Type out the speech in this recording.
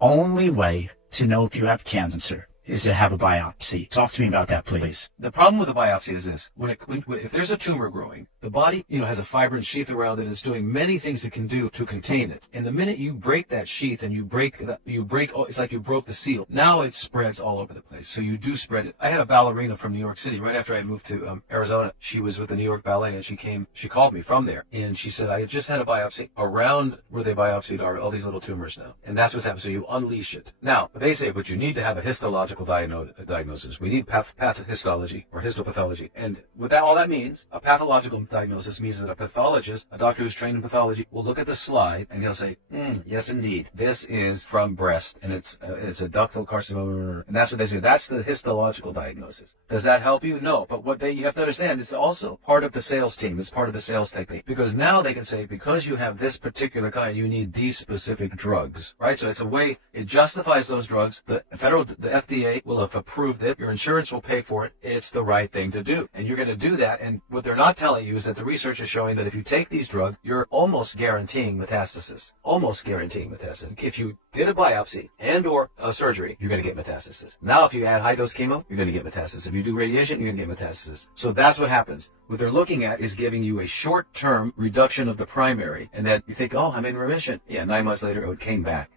only way to know if you have cancer is to have a biopsy. Talk to me about that, please. The problem with the biopsy is this: if there's a tumor growing, the body, has a fibrin sheath around it. It's doing many things it can do to contain it. And the minute you break that sheath and you break, it's like you broke the seal. Now it spreads all over the place. So you do spread it. I had a ballerina from New York City right after I moved to Arizona. She was with the New York Ballet, and she called me from there, and she said, I just had a biopsy. Around where they biopsied are all these little tumors now, and that's what's happening. So you unleash it. Now they say, but you need to have a histological diagnosis. We need pathology or histopathology. And with that, all that means, a pathological diagnosis means that a pathologist, a doctor who's trained in pathology, will look at the slide and he'll say, yes, indeed, this is from breast, and it's a ductal carcinoma, and that's what they say. That's the histological diagnosis. Does that help you? No. But you have to understand, it's also part of the sales team. It's part of the sales technique, because now they can say, because you have this particular kind, you need these specific drugs, right? So it's a way, it justifies those drugs. The FDA will have approved it. Your insurance will pay for it. It's the right thing to do. And you're going to do that. And what they're not telling you is that the research is showing that if you take these drugs, you're almost guaranteeing metastasis. Almost guaranteeing metastasis. If you did a biopsy and or a surgery, you're going to get metastasis. Now, if you add high-dose chemo, you're going to get metastasis. If you do radiation, you're going to get metastasis. So that's what happens. What they're looking at is giving you a short-term reduction of the primary, and that you think, oh, I'm in remission. Yeah, 9 months later, it came back.